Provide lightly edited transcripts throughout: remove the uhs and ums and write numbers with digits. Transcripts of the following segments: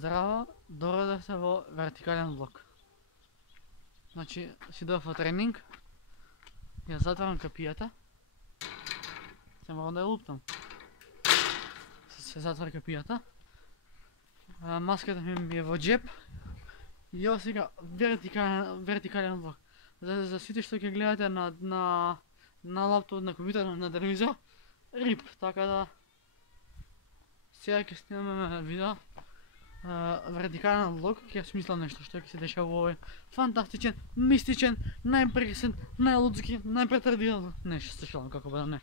Zdravo, dobro da ste во вертикален влог. Значи, си дојав во тренинг, ја затварам капијата, се морам да ја луптам. Се затвара капијата, маската ми е во джеп и ја сега вертикален влог. За сите што ќе гледате на лаптоп, на компјутер, на телевизор, рип, така да сега ќе снимаме видео вертикален влог, ќе смислам нешто што ќе се дешава во овој фантастичен, мистичен, најпрекресен, најлудски, најпретрадиран нешто шалам како да не.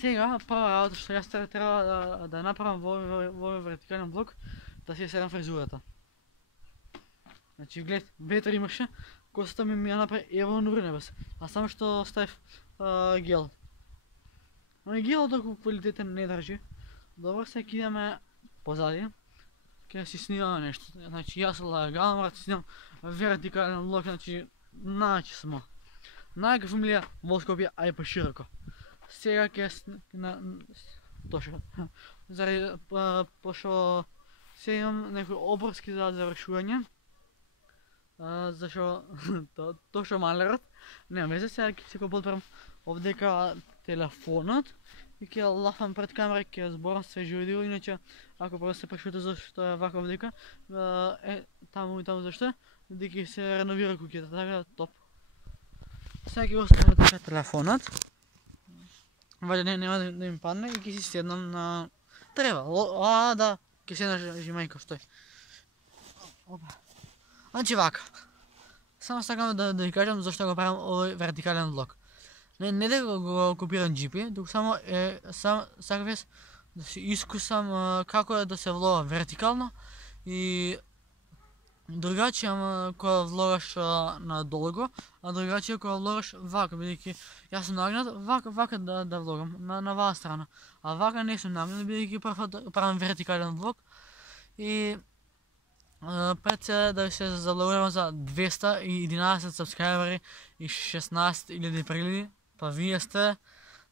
Сега прва работа што јас треба да направам во овој вертикален влог, да си седам фризурата. Значи глед, ветер имаше, косата ми ја направи ево нурнебес, а само што ставив гел. Но и гелот ако квалитетен не држи. Добро, сега идеме позади. Ќе си снимаме нешто. Значи јас лагам, брат, снимам вертикален влог, значи смо. Најка фамилија во Скопје, а и пошироко. Сега ќе точно. Заради пошто сега имам некои обврски за завршување. Зашо точно малерот. Нема везе, сега ќе се подберам овдека телефонот и ќе лафам пред камера, ќе зборам свежи видео, иначе ако просто се прашувате зашто е вака овдека, таму и таму зашто, дека се реновира куќата, така топ. Сега ќе го оставам така телефонот. Вајде нема да ми падне и ќе си седнам на трева. Да, ќе седнаш жимајка, стој. Опа. Значи вака. Само сакам да ви кажам зашто го правам овој вертикален влог. Не да го копирам джипи, туку само сакав јас да си искусам како е да се влога вертикално и другачија кога влогаш надолго, а другачија кога влогаш вака, бидејќи јас сум нагнат вака да влогам на оваа страна, а вака не сум нагнат бидејќи правам вертикален влог и пред се да се заблагодарам за 211 сабскрајбери и 16.000 прегледи. Па вие сте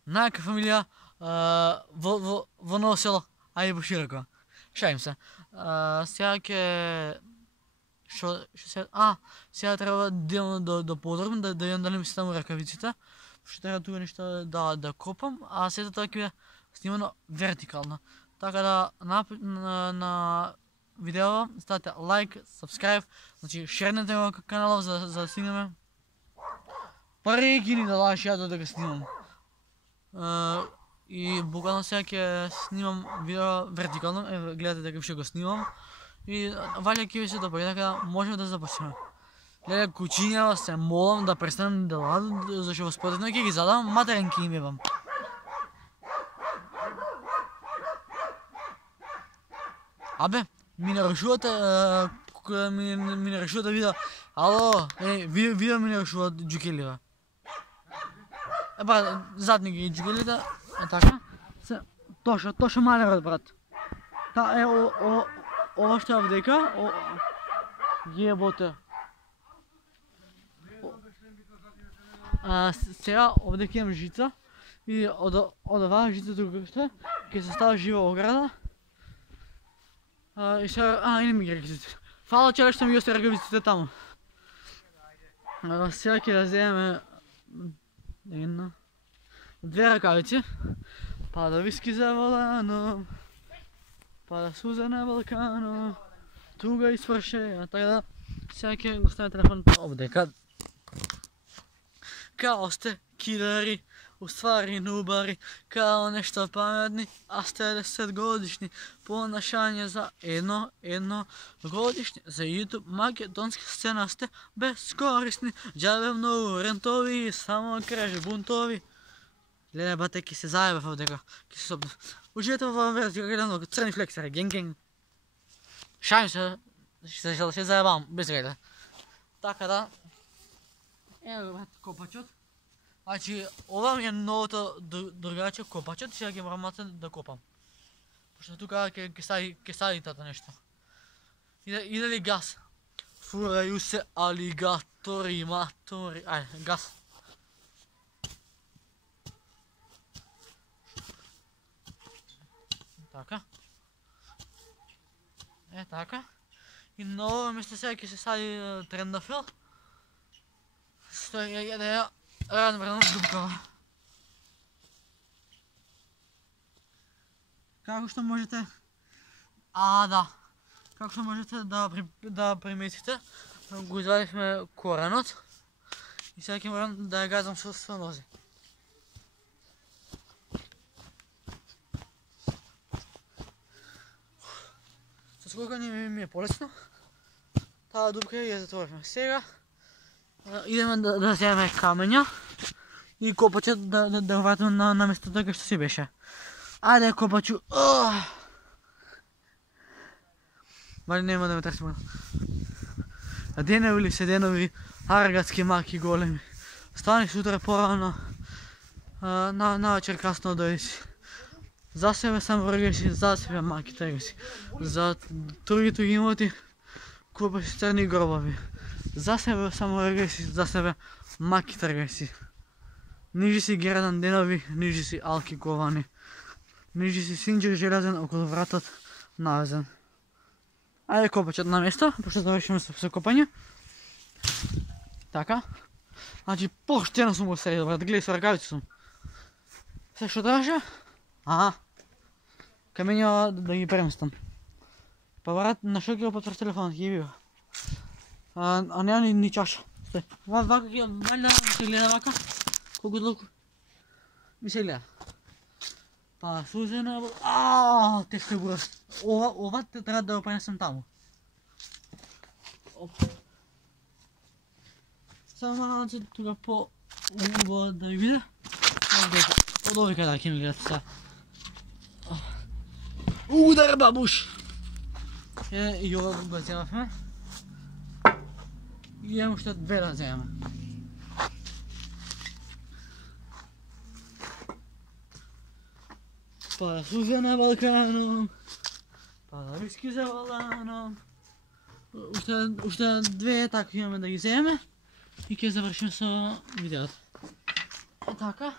најка фамилија во ново село, а и во широко. Шајм се. Сега ќе сега треба да идам да подробам, да видам дали ми се таму ракавиците, што треба тука нешто да копам, а сето тоа ќе биде снимано вертикално. Така да на видео ставате лайк, сабскрайб, значи шернете го каналов за да стигнеме прекини да лагаш ја да го снимам. И буквално сега ќе снимам видео вертикално, еве гледате дека ќе го снимам. И валја ќе ви се добри, така да можеме да започнеме. Леле, кучињава се молам да престанам да ладам, зашто во спотетно ќе ги задам матерен ќе им јебам. Абе, ми нарушувате видео. Ало, видео ми нарушуват джукелива. Епа, задни ги джукелите, така. Точно малерот, брат. Ова што е овдека, јеботе. Сега овдека имам жица и од оваа жица тука што ќе се става жива ограда. И сега, и не ми ги ракавиците. Фала челе што ми ги остави ракавиците таму. Сега ќе да земеме две ракавици. Па да виски за волано, па да суза на Балкано, туга испрше, така да сега ќе го ставим телефонот овдека. Као сте кидари, уствари нубари, као нешто паметни, а сте 10 годишни, понашање за едно годишни, за YouTube македонска сцена сте безкорисни, џабе многу рентови, само краже бунтови. Леле, бате, ќе се заебав овдека, ќе се сопнав. Уживете во вертикален влог, црни флексери, генг. Шајм се, ще заебавам, без реда. Така да, ево го копачот. Значи, ова ми е новото другаче копачот и сега ќе морам да копам. Пошто тука ќе стави тато нешто. Иде ли газ? Фурају се алигатори, матори. Ајде, газ. Така. така. И много мисля сега ќе се сади трендафил. Стои да ја размрено дупкава. Како што можете... да. Како што можете да приметите, го извадихме коренот. И сега ќе морам да ја газам со нозе. Со скока ми е полесно. Таа дупка ја затворихме. Сега идеме да земеме камења и копачот да вратиме на местото кај што си беше. Ајде копачу. Бали нема да ме тресме. Деневи или седенови аргатски маки големи. Станих сутра порано, на вечер касно дојси. За себе само регаси, за себе маки трегаси. За другите имоти купаш црни гробови. За себе само регаси, за себе маки трегаси. Нижи си Герадан Денови, нижи си Алки Ковани. Нижи си Синџер железен околу вратот навезен. Ајде копачот на место, пошто завршиме со копање. Така. Значи, поштено сум го средил, брат, гледај со ракавици сум. Се што требаше? Камења да ги преместам. Па брат, на шо ќе го потврш телефонот, ќе бива. Нема ни чаша. Стој. Вака ќе, валјда ми се гледа вака. Колку длуко. Ми се гледа. Па, сузена, тешко е бурас. Ова треба да го пренесам таму. Само тука по убаво да ви виде. Од овој кадар ќе ми гледате сега. Удар бабуш! И ова го земавме. И имам уште две да земаме. Па сузена Балканом, па да виски за Валаном. Уште две така имаме да ги земеме и ќе завршим со видеото. Така.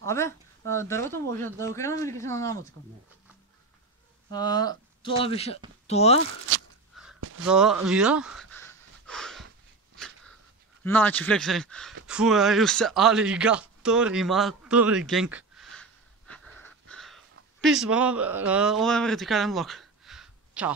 Абе, дрвото може да го кренам или ќе се намоткам? Тоа беше тоа за видео. Значи флексери, фурaju се алигатори, матори, генг. Peace, bro. Ова е вертикален влог. Чао.